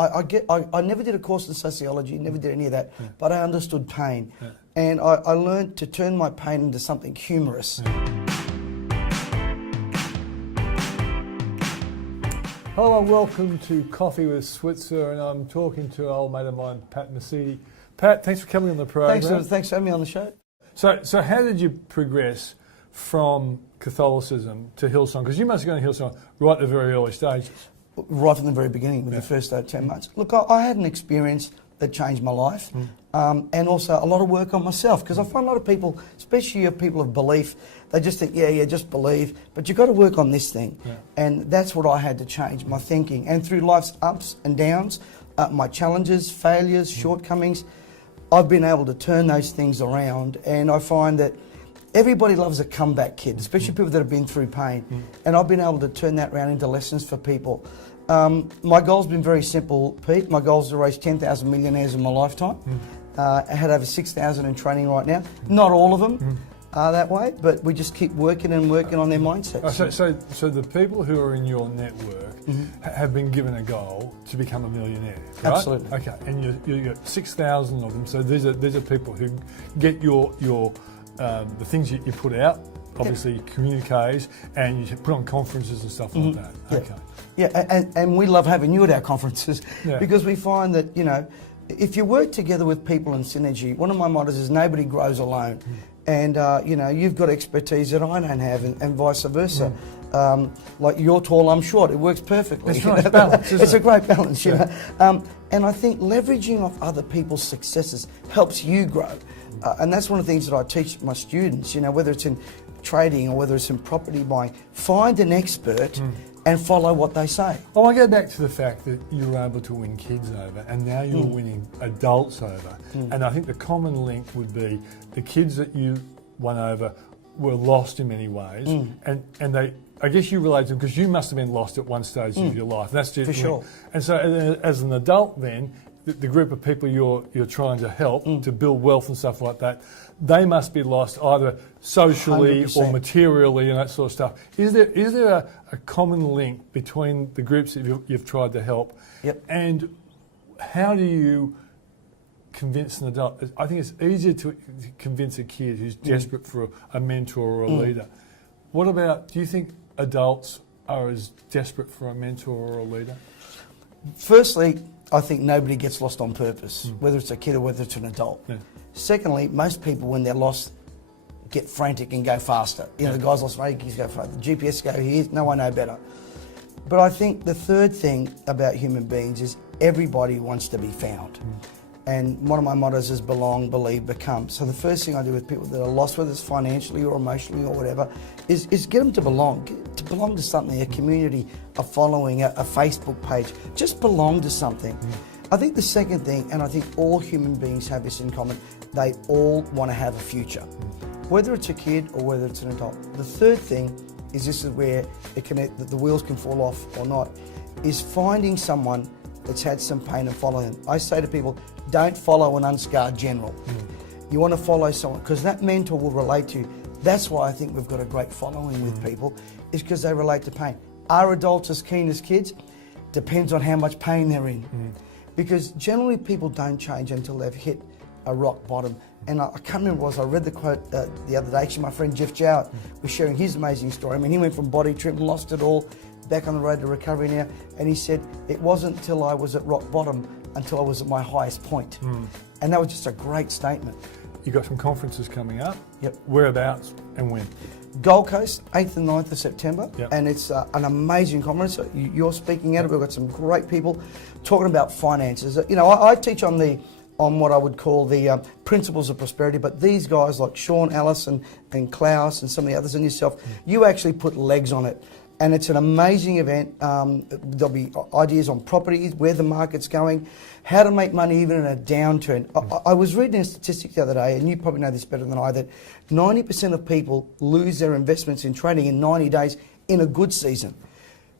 I never did a course in sociology, never did any of that, but I understood pain. And I learned to turn my pain into something humorous. Hello and welcome to Coffee with Switzer, and I'm talking to an old mate of mine, Pat Mesiti. Pat, thanks for coming on the program. Thanks for having me on the show. So how did you progress from Catholicism to Hillsong? Because you must have gone to Hillsong right at the very early stages. Right from the very beginning, with the first 10 months. Look, I had an experience that changed my life, and also a lot of work on myself, because I find a lot of people, especially people of belief, they just think, just believe, but you've got to work on this thing. And that's what I had to change, my thinking. And through life's ups and downs, my challenges, failures, shortcomings, I've been able to turn those things around. And I find that everybody loves a comeback kid, especially people that have been through pain. And I've been able to turn that around into lessons for people. My goal's been very simple, Pete. My goal is to raise 10,000 millionaires in my lifetime. I had over 6,000 in training right now. Not all of them are that way, but we just keep working and working on their mindsets. So the people who are in your network have been given a goal to become a millionaire, right? Absolutely. Okay, and you got 6,000 of them. So these are people who get your the things you put out. Obviously, communiques, and you put on conferences and stuff like that. Okay. Yeah, and we love having you at our conferences because we find that, if you work together with people in synergy, one of my mottos is nobody grows alone. And, you've got expertise that I don't have, and vice versa. Like you're tall, I'm short. It works perfectly. It's nice balance, isn't it? It's a great balance, you know. And I think leveraging off other people's successes helps you grow. And that's one of the things that I teach my students, whether it's in trading or whether it's in property buying. Find an expert and follow what they say. Well, I go back to the fact that you were able to win kids over, and now you're winning adults over. And I think the common link would be the kids that you won over were lost in many ways, and they, I guess you relate to them because you must have been lost at one stage of your life. That's just for sure. And so, as an adult, then the group of people you're trying to help to build wealth and stuff like that, they must be lost either socially 100%. or materially and that sort of stuff. Is there a common link between the groups that you've tried to help? Yep. And how do you convince an adult? I think it's easier to convince a kid who's desperate for a mentor or a leader. What about, do you think adults are as desperate for a mentor or a leader? Firstly, I think nobody gets lost on purpose, whether it's a kid or whether it's an adult. Secondly, most people, when they're lost, get frantic and go faster. The guy's lost money, he go faster. The GPS go here, no, I know better. But I think the third thing about human beings is everybody wants to be found. And one of my mottos is belong, believe, become. So the first thing I do with people that are lost, whether it's financially or emotionally or whatever, is get them to belong. To belong to something, a community, a following, a Facebook page. Just belong to something. I think the second thing, and I think all human beings have this in common, they all want to have a future. Whether it's a kid or whether it's an adult. The third thing is, this is where the wheels can fall off or not, is finding someone that's had some pain and following them. I say to people, don't follow an unscarred general. You want to follow someone, because that mentor will relate to you. That's why I think we've got a great following with people, is because they relate to pain. Are adults as keen as kids? Depends on how much pain they're in. Because generally people don't change until they've hit a rock bottom. And I can't remember what it was, I read the quote the other day. Actually, my friend Jeff Jowett was sharing his amazing story. I mean, he went from body trim, lost it all, back on the road to recovery now, and he said, it wasn't until I was at rock bottom until I was at my highest point. And that was just a great statement. You've got some conferences coming up. Yep. Whereabouts and when? Gold Coast, 8th and 9th of September, Yep. and it's an amazing conference. You're speaking at it. We've got some great people talking about finances. I teach on what I would call the principles of prosperity, but these guys like Sean Ellis and Klaus and some of the others and yourself, you actually put legs on it. And it's an amazing event. There'll be ideas on properties, where the market's going, how to make money even in a downturn. I was reading a statistic the other day, and you probably know this better than I, that 90% of people lose their investments in trading in 90 days in a good season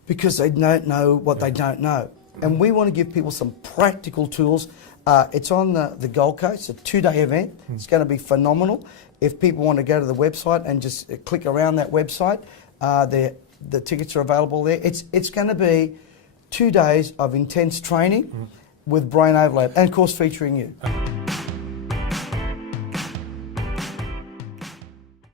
because they don't know what they don't know. And we want to give people some practical tools. It's on the Gold Coast, it's a 2-day event. It's going to be phenomenal. If people want to go to the website and just click around that website, the tickets are available there. It's going to be 2 days of intense training with brain overload, and of course featuring you.